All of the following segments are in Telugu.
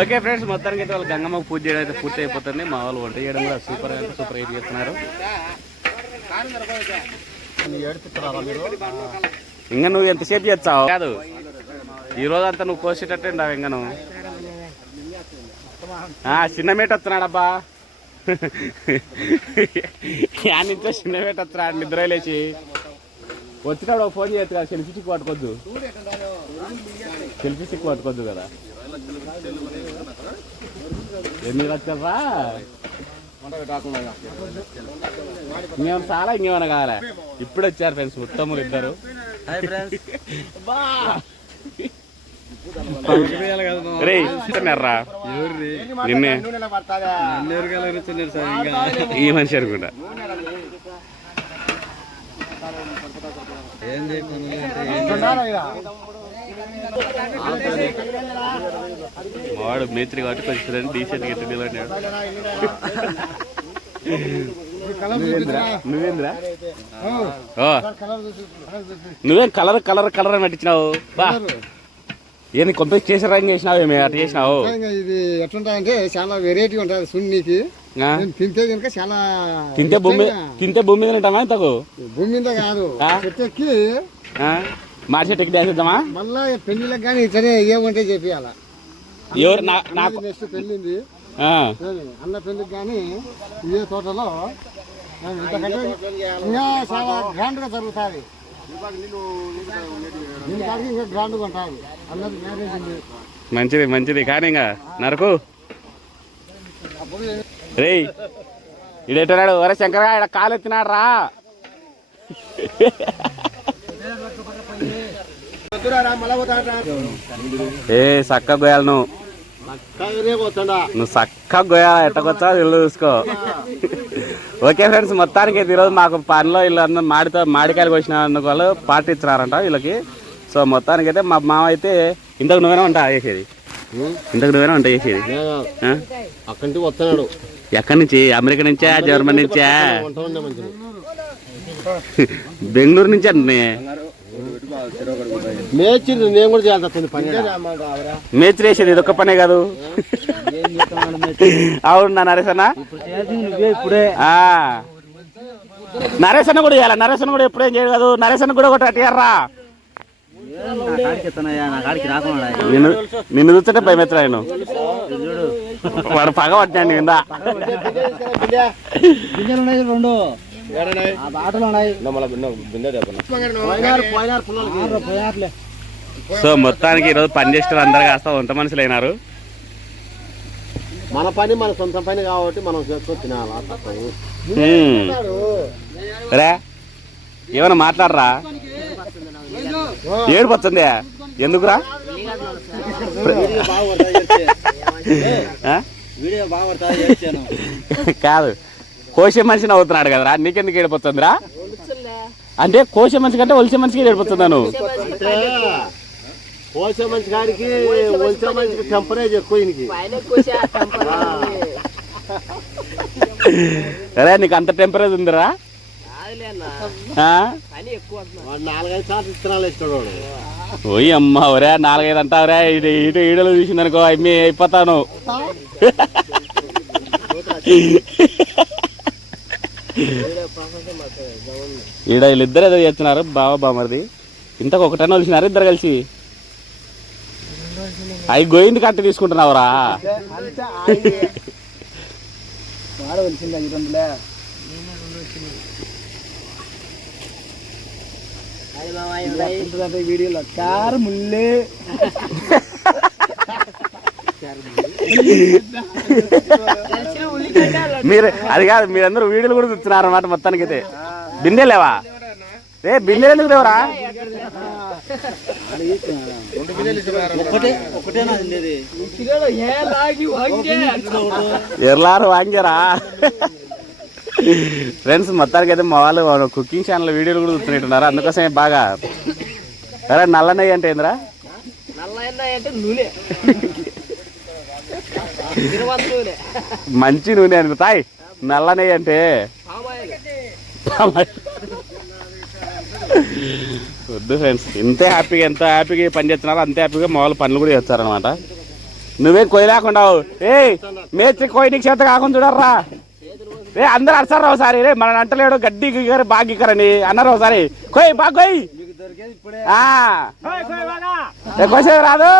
ఓకే ఫ్రెండ్స్ మొత్తానికి అయితే వాళ్ళు గంగమ్మ పూజ చేయడం అయితే పూర్తి అయిపోతుంది మా వాళ్ళు వంట చేయడం కూడా సూపర్ అంటే సూపర్ అయితే చేస్తున్నారు. ఇంకా నువ్వు ఎంతసేపు చేస్తావు? కాదు. ఈ రోజు అంతా నువ్వు కోసేటట్టే ఉండవు ఇంకా నువ్వు. ఆ, చిన్న మేట వస్తున్నాడబ్బా. యా చిన్న మేట వస్తున్నాడు నిద్ర లేచి. వచ్చినప్పుడు ఒక ఫోన్ చేయొచ్చు కదా సెల్ఫీ చిక్కు పట్టుకోద్దు. సెల్ఫీ చిక్కు పట్టుకోద్దు కదా. ఎన్ని వచ్చారా ఇంకేమైనా చాలా ఇంకేమైనా కావాలా? ఇప్పుడు వచ్చారు ఫ్రెండ్స్ ఉత్తములు ఇద్దరు. నిన్నే. ఈ మనిషి అనుకుంటా. మావాడు మేత్రి కాబట్టి కొంచెం డీసెంట్ నువ్వేంద్రా? ఓ. నువ్వేం కలర్ కలర్ కలర్ అని పట్టించినావు బా. ఏంది కొంత చేసే రంగు చేసినావు ఏమి? అట్లా చేసినావు? ఇది ఎట్లుంటాయంటే చాలా వెరైటీ ఉంటుంది సున్నికి. తింటే కనుక చాలా తింటే భూమి తింటే భూమి మీద తింటామా ఇంతకు? భూమి మీద కాదు? మార్చి చెట్టుకి డ్యాన్స్ ఇద్దామా మళ్ళా పెళ్ళిళ్ళకి కానీ ఇట్లనే ఏమంటే చెప్పియాల. ఎవరు నాకు నెక్స్ట్ పెళ్ళింది. అన్న పెళ్ళికి కానీ ఇదే తోటలో చాలా గ్రాండ్గా జరుగుతుంది ఉంటుంది. అన్నది మ్యారేజ్ మంచిది మంచిది. కానీ ఇంకా నరకు. రేయ్ ఇడెట్టున్నాడు ఒరే శంకరగా ఇక్కడ కాలు ఎత్తినాడు రా ఏ చక్క గోయాలి నువ్వు? నువ్వు చక్కగా గోయాలి ఎట్టకొచ్చా? ఇల్లు చూసుకో. ఓకే ఫ్రెండ్స్ మొత్తానికి అయితే ఈరోజు మాకు పనిలో వీళ్ళు అందరూ మాడితో మాడికాయలు వచ్చినందుకు వాళ్ళు పార్టీ ఇచ్చినారంట వీళ్ళకి. సో మొత్తానికి అయితే మా మామ అయితే ఇంతకు నువ్వేనా వంట చేసేది? ఇంతకు నువ్వేనా వంట చేసేది? అక్కడి నుంచి వస్తున్నాడు. ఎక్కడి నుంచి? అమెరికా నుంచా? జర్మనీ నుంచా బెంగళూరు నుంచి అంటే మేచిరు నేను కూడా పని వేసేది ఇది ఒక్క పనే కాదు. అవును నా ఆ. నరేశన్న కూడా చేయాలి? నరేశన్న కూడా ఎప్పుడేం చేయదు కాదు. నరేశన్న కూడా ఒకటి రాకుండా నిన్ను చూస్తుంటే భయం ఎత్తరా నేను వాడు పగ ఉన్నాయి రెండు. సో మొత్తానికి ఈరోజు పని చేసిన అందరు కాస్త వంట మనుషులు అయినారు. మన పని మన సొంత పని కాబట్టి మనం చేసుకొని తినాలా. రే. ఏమైనా మాట్లాడరా? ఏడుపు వస్తుంది ఎందుకురా కాదు. కోసే మనిషిని అవుతున్నాడు కదరా? నీకెందుకు ఏడిపోతుందిరా? అంటే కోసే మనిషి కంటే ఒలిసే మనిషికి మంచికి టెంపరేచర్ ఎక్కువ ఈయనకి. అరే నీకు అంత టెంపరేచర్ ఉందిరా? నాలుగైదు సార్లు ఓయ్ అమ్మ ఒరే నాలుగైదు అంటావురా ఇటు ఇటు ఈడలు చూసిందనుకో అమ్మి అయిపోతాను. ఈడ వీళ్ళిద్దరు ఏదో చేస్తున్నారు బావ బామర్ది. ఇంతకు ఒకటన్నా వచ్చినారు ఇద్దరు కలిసి? అవి గోయింది కట్టి తీసుకుంటున్నావురా. వీడియోలో కారు ముల్లే మీరు అది కాదు మీరందరూ వీడియోలు కూడా చూస్తున్నారు అనమాట మొత్తానికి అయితే బిందె లేవా ఏ బిందెలు ఎందుకు లేవరా? ఎర్లారు వాంగారా ఫ్రెండ్స్ మొత్తానికి అయితే మా వాళ్ళు కుకింగ్ ఛానల్ వీడియోలు కూడా చూస్తున్నట్టున్నారు. అందుకోసమే బాగా. అరే నల్లనయ్య అంటే అంటే ఏందిరా అంటే నూనె. మంచి నూనె అని తాయ్ నల్ల నెయ్యి అంటే వద్దు ఫ్రెండ్స్ ఇంతే హ్యాపీగా ఎంత హ్యాపీగా పని చేస్తున్నారో అంతే హ్యాపీగా మా వాళ్ళు పనులు కూడా చేస్తారనమాట నువ్వేం కొయ్యలేకుండావు ఏ మేస్త్రి కోయి నీకు చేత కాకుండా చూడర్రా. ఏ అందరు అరసారు ఒకసారి? రే మన అంటలేడు గడ్డి గిగారు బాగా అన్నారు ఒకసారి. కొయ్ బాగా. కొయ్ కోసేది రాదు.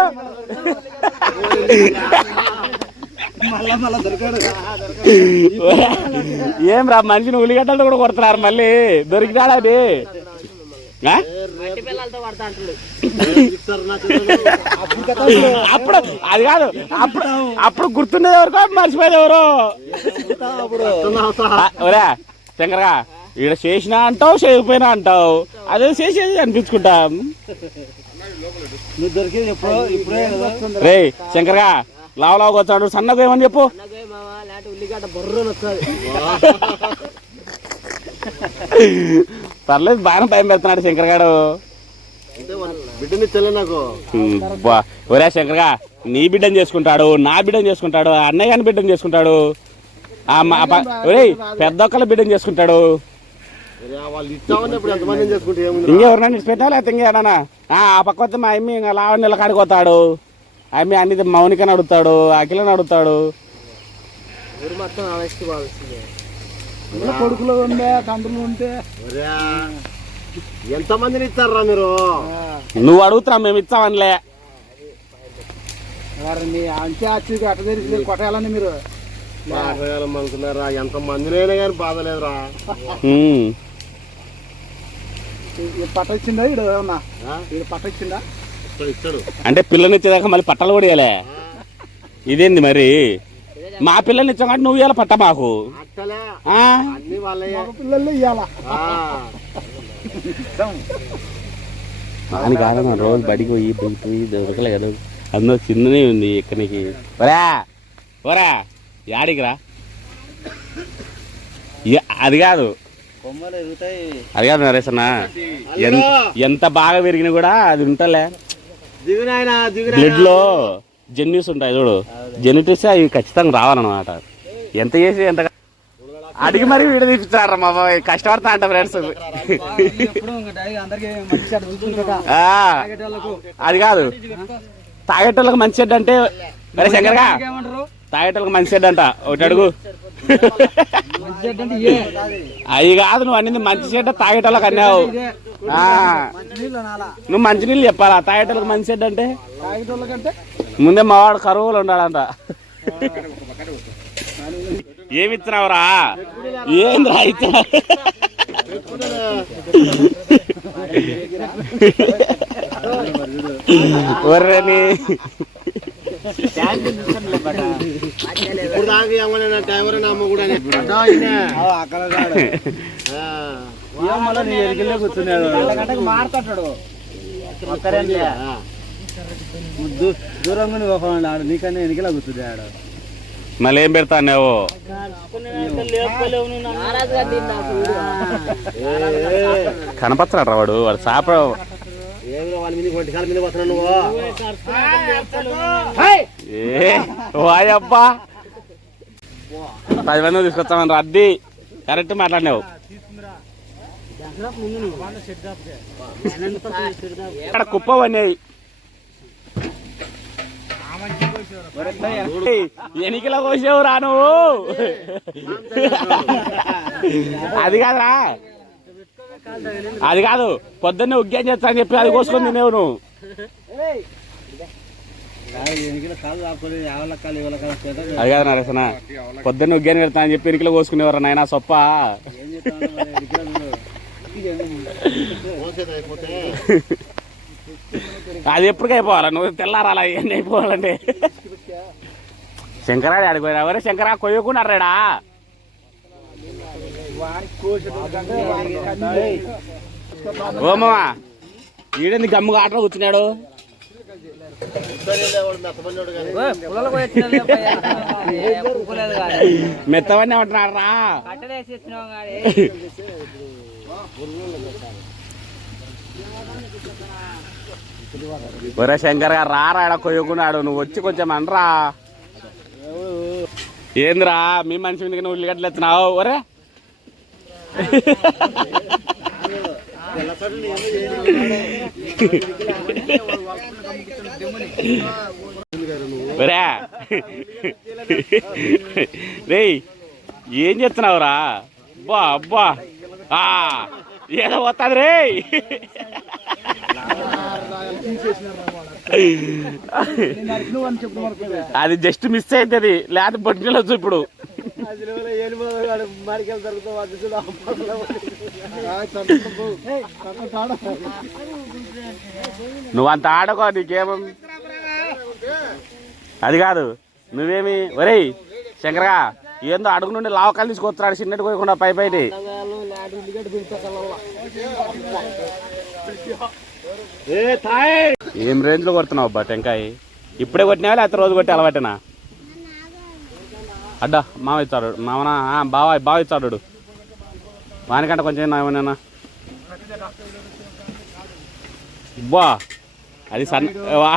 ఏం రా మనిషిని ఉల్లిగడ్డలు కూడా కొడుతున్నారు మళ్ళీ. దొరికినాడా అది? అప్పుడు అది కాదు అప్పుడు అప్పుడు గుర్తుండేది ఎవరికో మర్చిపోయేది ఎవరు. ఒరే శంకరగా ఈడ చేసినా అంటావు చేయకపోయినా అంటావు. అదే చేసేది అనిపించుకుంటా. రే శంకరగా లావు లావుగా వచ్చాడు. సన్నగా ఏమని చెప్పు. పర్లేదు బాగానే భయం పెడుతున్నాడు శంకర్ గారు. ఒరే శంకర్గా నీ బిడ్డను చేసుకుంటాడు నా బిడ్డను చేసుకుంటాడు అన్నయ్య గాని బిడ్డను చేసుకుంటాడు. ఒరేయ్ పెద్ద ఒక్కళ్ళ బిడ్డను చేసుకుంటాడు. ఇంకెవరన్నా నిడిచిపెట్టా లేకపోతే ఇంకేనా ఆ ఆ పక్క వస్తే మా అమ్మి ఇంకా లావణ్యల కాడికి పోతాడు. అమ్మి అన్ని మౌనికని అడుగుతాడు అఖిలని అడుగుతాడు. కొడుకులు ఉండే తండ్రులు ఉంటే. ఎంత మందిని ఇస్తారా మీరు? నువ్వు అడుగుతున్నా మేము ఇచ్చామనిలే వారు మీ అట్ట తెరిచి కొట్టాలని మీరు. అనుకున్నారా? ఎంత మందినైనా కానీ బాధ లేదురా. ఉమ్. ఇది పట్ట ఇచ్చిందా ఇడు ఏమన్నా? ఇది పట్ట ఇచ్చిందా? ఇస్తాడు, ఇస్తాడు అంటే పిల్లని ఇచ్చేదాకా మళ్ళీ పట్టాలు కూడా ఇవ్వలే ఇదేంది మరి? మా పిల్లల్ని ఇచ్చాం కాబట్టి నువ్వు ఇవ్వాలి పట్ట మాకు. అని కాదమ్మా రోజు బడికి పోయి పోయి పోయి దొరకలేదు అందులో చిన్ననే ఉంది ఇక్కడికి. ఒరా ఒరా యాడికి రా. అది కాదు. అది కాదు నరేష్ అన్న. ఎంత ఎంత బాగా పెరిగినా కూడా అది ఉంటలే. బ్లడ్లో జెన్యూస్ ఉంటాయి చూడు. జెన్యూటిస్ అవి ఖచ్చితంగా రావాలన్నమాట ఎంత చేసి ఎంత అడిగి మరి వీడియో తీపిస్తారా మా బాబాయ్. కష్టపడతా అంట ఫ్రెండ్స్. అది కాదు. తాగేటోళ్ళకి మంచి చెడ్డ అంటే మరి శంకర్గా తాగేటోళ్ళకి మంచి చెడ్డ అంట. ఒకటి అడుగు. అవి కాదు నువ్వు అన్నింది మంచి చెడ్డ తాగేటోళ్ళకి అన్నావు. నువ్వు మంచినీళ్ళు చెప్పాలా? తాగేటోళ్ళకి మంచి చెడ్డ అంటే? ముందే మావాడు కరువులు ఉండాలంట ఏమి ఇచ్చినావురా ఏంద్రా ఇచ్చినా ఒర్రని ఇప్పుడు దాకా ఏమన్నా డ్రైవర్ అమ్మ కూడా అక్కడ మళ్ళీ ఆడు ఏం పెడతా నువ్వు కనపచ్చరా వాడు వాడు చాప వాయబ్బా పది మంది తీసుకొస్తామని రద్దీ కరెక్ట్ మాట్లాడినావు. ఇక్కడ కుప్ప పడినాయి కోసేవురా నువ్వు? అది కాదురా. అది కాదు పొద్దున్నే ఉగ్గాని చేస్తా అని చెప్పి అది కోసుకొని తినేవు నువ్వు. అది కాదు నరేసన పొద్దున్న ఉగ్గాని పెడతా అని చెప్పి ఎనికిలో కోసుకునేవారు నాయన సొప్ప? అది ఎప్పటికీ అయిపోవాలా? నువ్వు తెల్లారాలా? ఇవన్నీ అయిపోవాలంటే. శంకరాడు ఆడిపోయినా ఎవరే శంకరా కొయ్యకున్నారాడా ఓమా ఈడెందుకు గమ్ముగా ఆటలో కూర్చున్నాడు? మెత్తవన్నీ ఉంటున్నాడు రా ఒరే శంకర్ గారు రారా ఆడ కొయ్యకున్నాడు. నువ్వు వచ్చి కొంచెం అనరా. ఏందిరా మీ మనిషి మీదకి నువ్వు ఉల్లిగడ్డలు ఎత్తున్నావు? ఒరే. ఒరే. రే ఏం చేస్తున్నావురా? అబ్బా అబ్బా. ఏదో వస్తుంది రే. అది జస్ట్ మిస్ అయింది అది లేకపోతే బొట్టిలో ఇప్పుడు. నువ్వు అంత ఆడకో నీకేమం? అది కాదు నువ్వేమి ఒరేయ్ శంకరగా ఏందో అడుగు నుండి లావకాలు తీసుకొస్తున్నాడు చిన్నట్టు పోయకుండా పై పైటి ఏం రేంజ్లో కొడుతున్నావు అబ్బా టెంకాయ ఇప్పుడే కొట్టినావా లేకపోతే రోజు కొట్టి అలవాటేనా అడ్డా మావ ఇచ్చాడు మామన బావ బావ ఇచ్చాడు వానికంటే కొంచెం ఏమన్నా బా అది సన్ వా.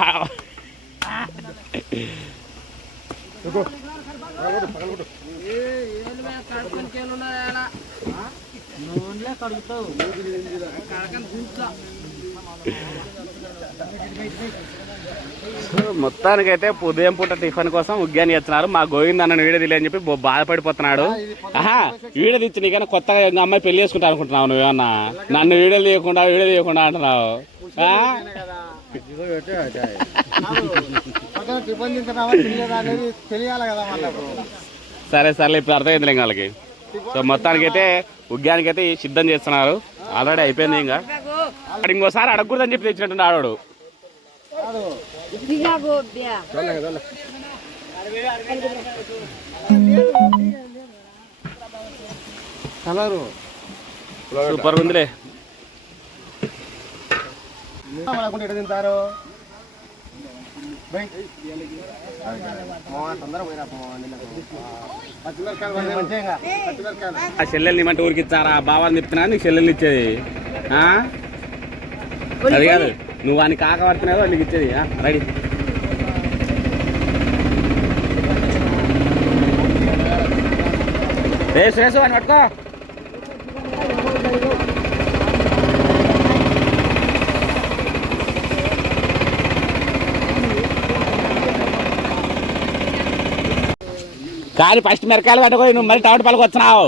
సో మొత్తానికైతే ఉదయం పూట టిఫిన్ కోసం ఉగ్గాని చేస్తున్నారు మా గోవింద్ అన్న వీడియో అని చెప్పి బాధపడిపోతున్నాడు. ఆహా వీడియో తీసి నీకన్నా కొత్తగా అమ్మాయి పెళ్ళి చేసుకుంటా అనుకుంటున్నావు నువ్వేమన్నా నన్ను వీడియో తీయకుండా వీడియో తీయకుండా అంటున్నావు. సరే సర్లే ఇప్పుడు అర్థమైంది వాళ్ళకి. సో మొత్తానికైతే ఉగ్గానికైతే సిద్ధం చేస్తున్నారు. ఆల్రెడీ అయిపోయింది ఇంకా. అక్కడ ఇంకోసారి అడగకూడదని చెప్పి తెచ్చినట్టు ఆడాడు. కలరు. సూపర్ ఉందిలే. తింటారు. తొందరగా ఆ చెల్లెల్ని మంటే ఊరికి ఇచ్చారా బావాని చెప్తున్నా నీకు చెల్లెల్ని ఇచ్చేది. అది కాదు నువ్వు వానికి కాక పడుతున్నావు నీకు ఇచ్చేది. ఆ? రెడీ. రేసు రేసు అని పట్టుకో. కానీ ఫస్ట్ మిరకాయలు కట్టుకొని నువ్వు మళ్ళీ టమాటా పళ్ళకి వచ్చినావు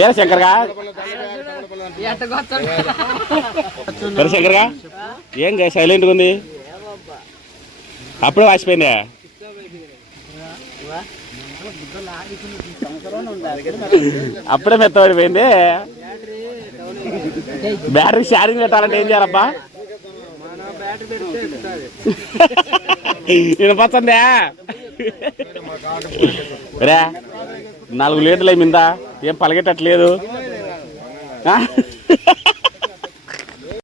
ఏ శంకర్గా? శంకర్గా? ఏం సైలెంట్గా ఉంది? అప్పుడే వాసిపోయిందా? అప్పుడే మెత్తబడిపోయింది. బ్యాటరీ షారింగ్ పెట్టాలంటే ఏం చేయాలబ్బా? వినపచ్చందా రే నాలుగు లీటర్లు అయిందా ఏం పలగేటట్లేదు?